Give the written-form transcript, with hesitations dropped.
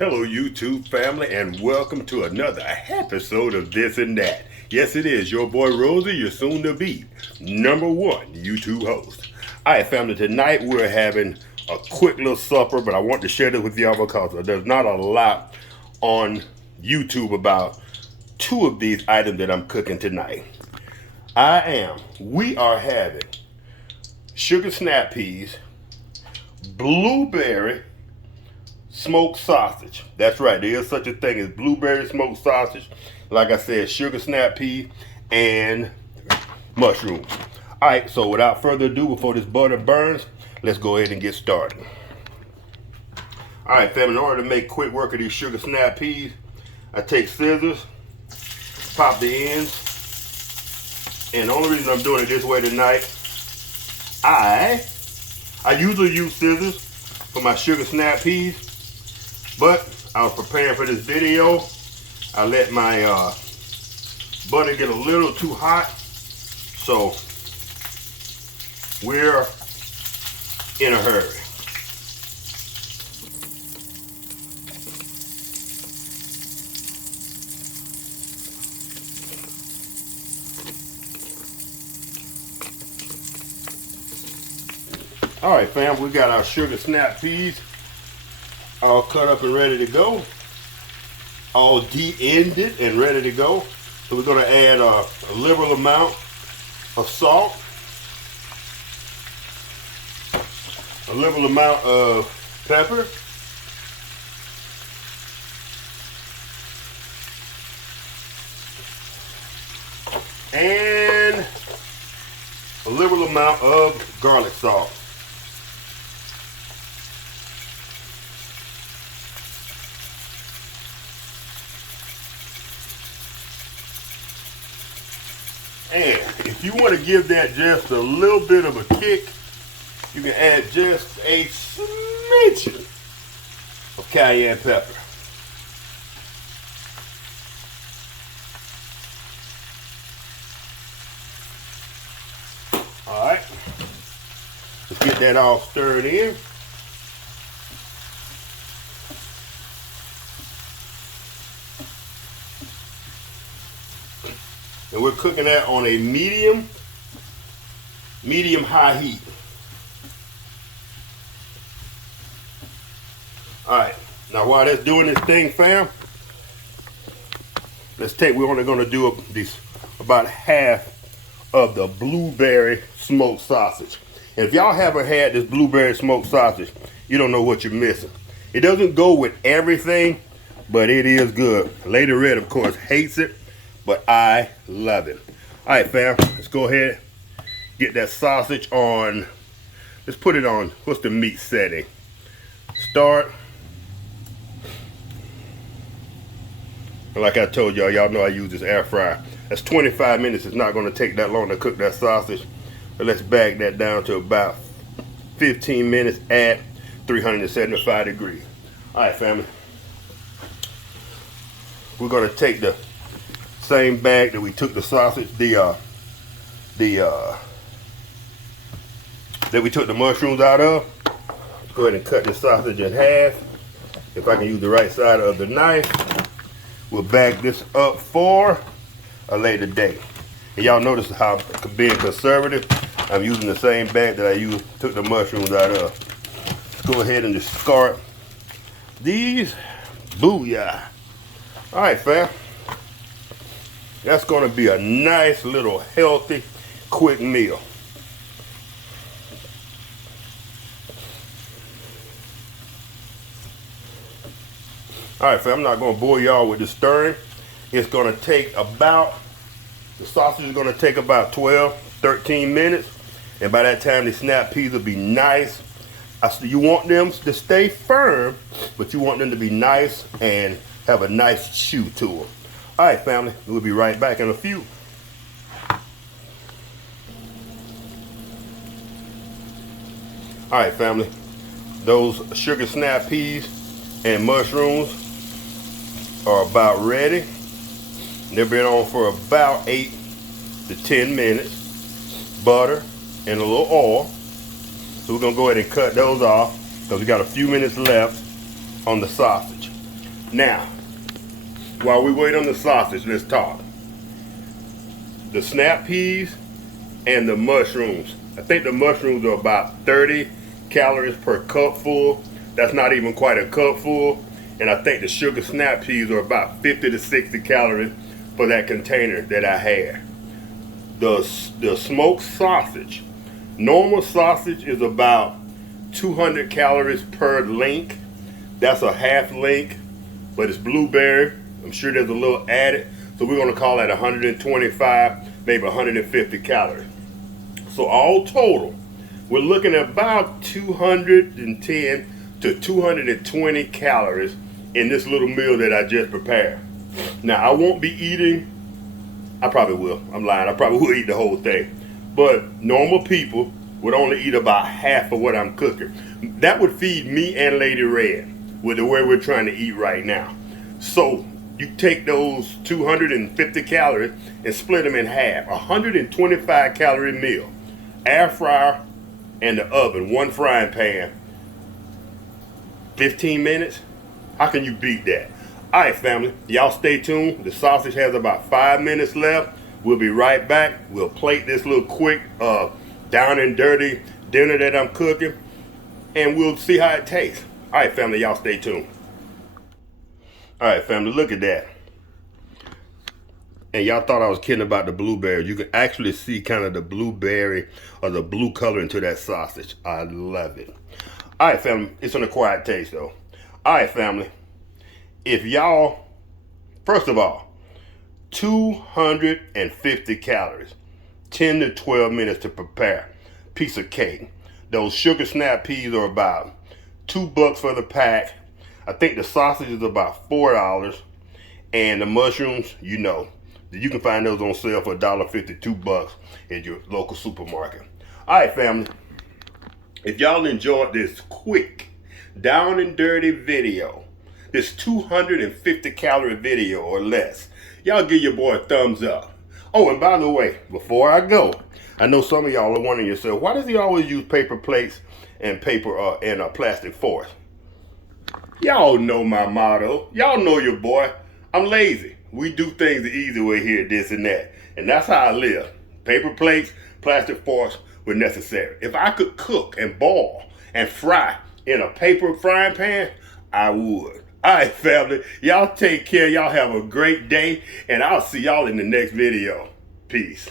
Hello YouTube family, and welcome to another episode of This and That. Yes, it is your boy Rosie, your soon to be #1 YouTube host. Alright family, tonight we're having a quick little supper, but I want to share this with y'all because there's not a lot on YouTube about two of these items that I'm cooking tonight. We are having sugar snap peas, blueberry smoked sausage. That's right, there is such a thing as blueberry smoked sausage. Like I said, sugar snap pea and mushrooms. Alright, so without further ado, before this butter burns, let's go ahead and get started. Alright family, in order to make quick work of these sugar snap peas, I take scissors, pop the ends, and the only reason I'm doing it this way tonight, I usually use scissors for my sugar snap peas, but I was preparing for this video. I let my butter get a little too hot, so we're in a hurry. All right, fam, we got our sugar snap peas all cut up and ready to go, all de-ended and ready to go. So we're going to add a liberal amount of salt, a liberal amount of pepper, and a liberal amount of garlic salt. And if you want to give that just a little bit of a kick, you can add just a smidgen of cayenne pepper. All right, let's get that all stirred in. And we're cooking that on a medium high heat. Alright, now while that's doing this thing, fam, we're only going to do about half of the blueberry smoked sausage. And if y'all haven't had this blueberry smoked sausage, you don't know what you're missing. It doesn't go with everything, but it is good. Lady Red, of course, hates it, but I love it. All right, fam, let's go ahead, get that sausage on. Let's put it on, what's the meat setting? Start. And like I told y'all, y'all know I use this air fryer. That's 25 minutes. It's not gonna take that long to cook that sausage. But let's back that down to about 15 minutes at 375 degrees. All right, family. We're gonna take the same bag that we took the sausage, that we took the mushrooms out of. Let's go ahead and cut the sausage in half. If I can use the right side of the knife, we'll bag this up for a later date. And y'all notice how, being conservative, I'm using the same bag that I took the mushrooms out of. Let's go ahead and discard these. Booyah. All right, fam. That's going to be a nice little healthy, quick meal. All right, fam, I'm not going to bore y'all with the stirring. It's going to take the sausage is going to take about 12, 13 minutes. And by that time, the snap peas will be nice. You want them to stay firm, but you want them to be nice and have a nice chew to them. All right, family, we'll be right back in a few. All right, family, those sugar snap peas and mushrooms are about ready. They've been on for about 8 to 10 minutes. Butter and a little oil. So we're gonna go ahead and cut those off because we got a few minutes left on the sausage. Now, while we wait on the sausage, let's talk. The snap peas and the mushrooms. I think the mushrooms are about 30 calories per cup full. That's not even quite a cup full. And I think the sugar snap peas are about 50 to 60 calories for that container that I had. The smoked sausage. Normal sausage is about 200 calories per link. That's a half link, but it's blueberry. I'm sure there's a little added. So we're gonna call that 125, maybe 150 calories. So all total, we're looking at about 210 to 220 calories in this little meal that I just prepared. Now I won't be eating, I probably will, I'm lying, I probably will eat the whole thing. But normal people would only eat about half of what I'm cooking. That would feed me and Lady Red with the way we're trying to eat right now. So you take those 250 calories and split them in half. 125 calorie meal. Air fryer and the oven, one frying pan. 15 minutes? How can you beat that? All right, family, y'all stay tuned. The sausage has about 5 minutes left. We'll be right back. We'll plate this little quick down and dirty dinner that I'm cooking, and we'll see how it tastes. All right, family, y'all stay tuned. All right, family, look at that. And y'all thought I was kidding about the blueberry. You can actually see kind of the blueberry or the blue color into that sausage. I love it. All right, family, it's an acquired taste though. All right, family, if y'all, first of all, 250 calories, 10 to 12 minutes to prepare. Piece of cake. Those sugar snap peas are about $2 for the pack. I think the sausage is about $4. And the mushrooms, you know, you can find those on sale for $1.50, $2 at your local supermarket. All right, family. If y'all enjoyed this quick, down and dirty video, this 250 calorie video or less, y'all give your boy a thumbs up. Oh, and by the way, before I go, I know some of y'all are wondering yourself, why does he always use paper plates and paper and plastic forks? Y'all know my motto. Y'all know your boy. I'm lazy. We do things the easy way here, this and that. And that's how I live. Paper plates, plastic forks were necessary. If I could cook and boil and fry in a paper frying pan, I would. All right, family. Y'all take care. Y'all have a great day. And I'll see y'all in the next video. Peace.